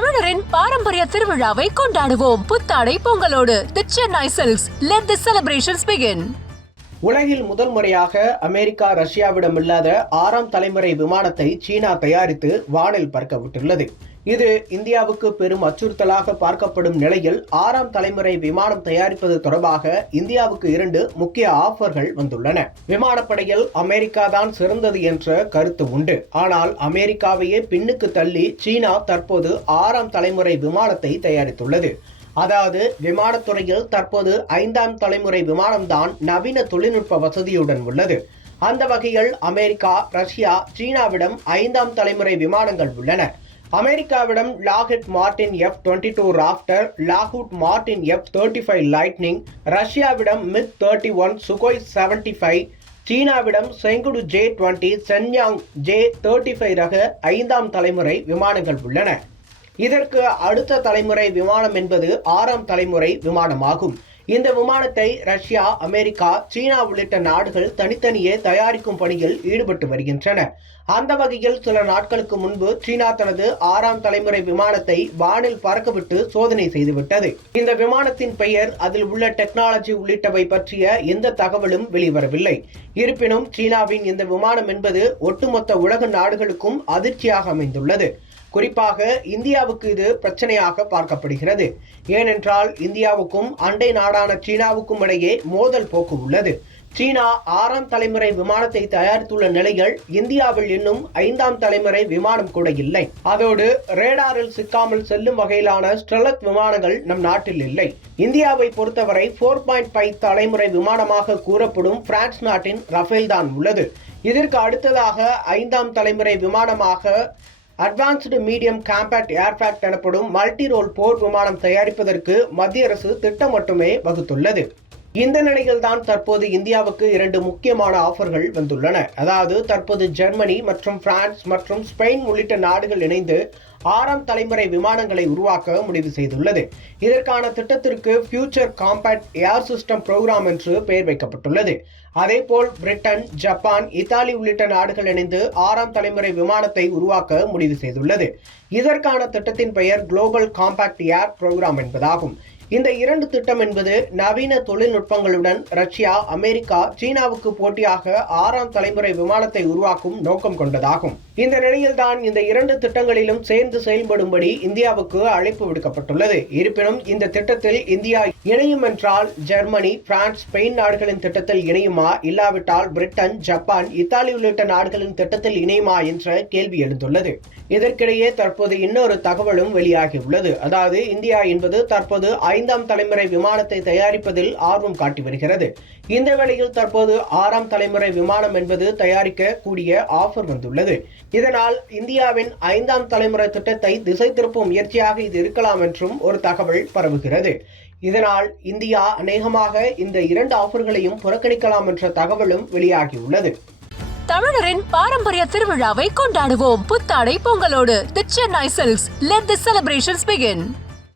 தமிழரின் பாரம்பரிய திருவிழாவை கொண்டாடுவோம். புத்தாடை பொங்கலோடு the Chennai silks. Let the celebrations begin. உலகில் முதல் முறையாக அமெரிக்கா ரஷ்யாவிடம் இல்லாத 6ஆம் தலைமுறை விமானத்தை சீனா தயாரித்து வானில் பறக்க விட்டுள்ளது. இது இந்தியாவுக்கு பெரும் அச்சுறுத்தலாக பார்க்கப்படும் நிலையில் 6ஆம் தலைமுறை விமானம் தயாரிப்பது தொடர்பாக இந்தியாவுக்கு 2 முக்கிய ஆஃபர்கள் வந்துள்ளன. விமானப்படையில் அமெரிக்கா தான் சிறந்தது என்ற கருத்து உண்டு. ஆனால் அமெரிக்காவையே பின்னுக்கு தள்ளி சீனா தற்போது 6ஆம் தலைமுறை விமானத்தை தயாரித்துள்ளது. அதாவது விமானத்துறையில் தற்போது 5ஆம் தலைமுறை விமானம்தான் நவீன தொழில்நுட்ப வசதியுடன் உள்ளது. அந்த வகையில் அமெரிக்கா, ரஷ்யா, சீனாவிடம் 5ஆம் தலைமுறை விமானங்கள் உள்ளன. அமெரிக்காவிடம் Lockheed Martin F-22 Raptor, Lockheed Martin F-35 Lightning, ரஷ்யாவிடம் MiG-31, சுகோய் 75, சீனாவிடம் செங்குடு J-20, சென்யாங் J-35 ரக 5ஆம் தலைமுறை விமானங்கள் உள்ளன. இதற்கு அடுத்த தலைமுறை விமானம் என்பது 6ஆம் தலைமுறை விமானமாகும். இந்த விமானத்தை ரஷ்யா, அமெரிக்கா, சீனா உள்ளிட்ட நாடுகள் தனித்தனியே தயாரிக்கும் பணியில் ஈடுபட்டு வருகின்றன. அந்த வகையில் சில நாட்களுக்கு முன்பு சீனா தனது 6ஆம் தலைமுறை விமானத்தை வானில் பறக்கவிட்டு சோதனை செய்துவிட்டது. இந்த விமானத்தின் பெயர், அதில் உள்ள டெக்னாலஜி உள்ளிட்டவை பற்றிய எந்த தகவலும் வெளிவரவில்லை. இருப்பினும் சீனாவின் இந்த விமானம் என்பது ஒட்டுமொத்த உலக நாடுகளுக்கும் அதிர்ச்சியாக அமைந்துள்ளது. குறிப்பாக இந்தியாவுக்கு இது பிரச்சனையாக பார்க்கப்படுகிறது. ஏனென்றால் இந்தியாவுக்கும் அண்டை நாடான சீனாவுக்கும் இடையே மோதல் போக்கு உள்ளது. சீனா 6ஆம் தலைமுறை விமானத்தை தயாரித்துள்ள நிலையில் இந்தியாவில் இன்னும் 5ஆம் தலைமுறை விமானம் கூட இல்லை. அதோடு ரேடாரில் சிக்காமல் செல்லும் வகையிலான ஸ்டெலத் விமானங்கள் நம் நாட்டில் இல்லை. இந்தியாவை பொறுத்தவரை 4.5 தலைமுறை விமானமாக கூறப்படும் பிரான்ஸ் நாட்டின் ரஃபேல் தான் உள்ளது. இதற்கு அடுத்ததாக 5ஆம் தலைமுறை விமானமாக அட்வான்ஸ்டு மீடியம் காம்பேக்ட் ஏர்கிராஃப்ட் எனப்படும் மல்டி ரோல் போர் விமானம் தயாரிப்பதற்கு மத்திய அரசு திட்டம் மட்டுமே வகுத்துள்ளது. இந்த நிலையில் தான் தற்போது இந்தியாவுக்கு 2 முக்கியமான ஆஃபர்கள் வந்துள்ளன. அதாவது தற்போது ஜெர்மனி மற்றும் பிரான்ஸ் மற்றும் ஸ்பெயின் உள்ளிட்ட நாடுகள் இணைந்து 6ஆம் தலைமுறை விமானங்களை உருவாக்க முடிவு செய்துள்ளது. இதற்கான திட்டத்திற்கு ஃபியூச்சர் காம்பேக்ட் ஏர் சிஸ்டம் புரோகிராம் என்று பெயர் வைக்கப்பட்டுள்ளது. அதேபோல் பிரிட்டன், ஜப்பான், இத்தாலி உள்ளிட்ட நாடுகள் இணைந்து 6ஆம் தலைமுறை விமானத்தை உருவாக்க முடிவு செய்துள்ளது. இதற்கான திட்டத்தின் பெயர் குளோபல் காம்பேக்ட் ஏர் புரோகிராம் என்பதாகும். இந்த 2 திட்டம் என்பது நவீன தொழில்நுட்பங்களுடன் ரஷ்யா, அமெரிக்கா, சீனாவுக்கு போட்டியாக 6ஆம் தலைமுறை விமானத்தை உருவாக்கும் நோக்கம் கொண்டதாகும். இந்த நிலையில்தான் இந்த 2 திட்டங்களிலும் சேர்ந்து செயல்படும்படி இந்தியாவுக்கு அழைப்பு விடுக்கப்பட்டுள்ளது. இருப்பினும் இந்த திட்டத்தில் இந்தியா இணையும் என்றால் ஜெர்மனி, பிரான்ஸ், ஸ்பெயின் நாடுகளின் திட்டத்தில் இணையுமா, இல்லாவிட்டால் பிரிட்டன், ஜப்பான், இத்தாலி உள்ளிட்ட நாடுகளின் திட்டத்தில் இணையுமா என்ற கேள்வி எழுந்துள்ளது. இதற்கிடையே தற்போது இன்னொரு தகவலும் வெளியாகியுள்ளது. அதாவது இந்தியா என்பது தற்போது 5ஆம் தலைமுறை விமானத்தை தயாரிப்பதில் ஆர்வம் காட்டி வருகிறது. இந்த வேளையில் தற்போது 6ஆம் தலைமுறை விமானம் என்பது தயாரிக்க கூடிய ஆஃபர் வந்துள்ளது. இதனால் இந்தியாவின் 5ஆம் தலைமுறை திட்டத்தை திசை திருப்பும் முயற்சியாக இது இருக்கலாம் என்றும் ஒரு தகவல் பரவுகிறது. இதனால் இந்தியா அநேகமாக இந்த 2 ஆஃபர்களையும் புறக்கணிக்கலாம் என்ற தகவலும் வெளியாகியுள்ளது. தமிழரின் பாரம்பரிய திருவிழாவை கொண்டாடுவோம். புத்தாடை பொங்கலோடு the Chennai silks. Let the celebrations begin.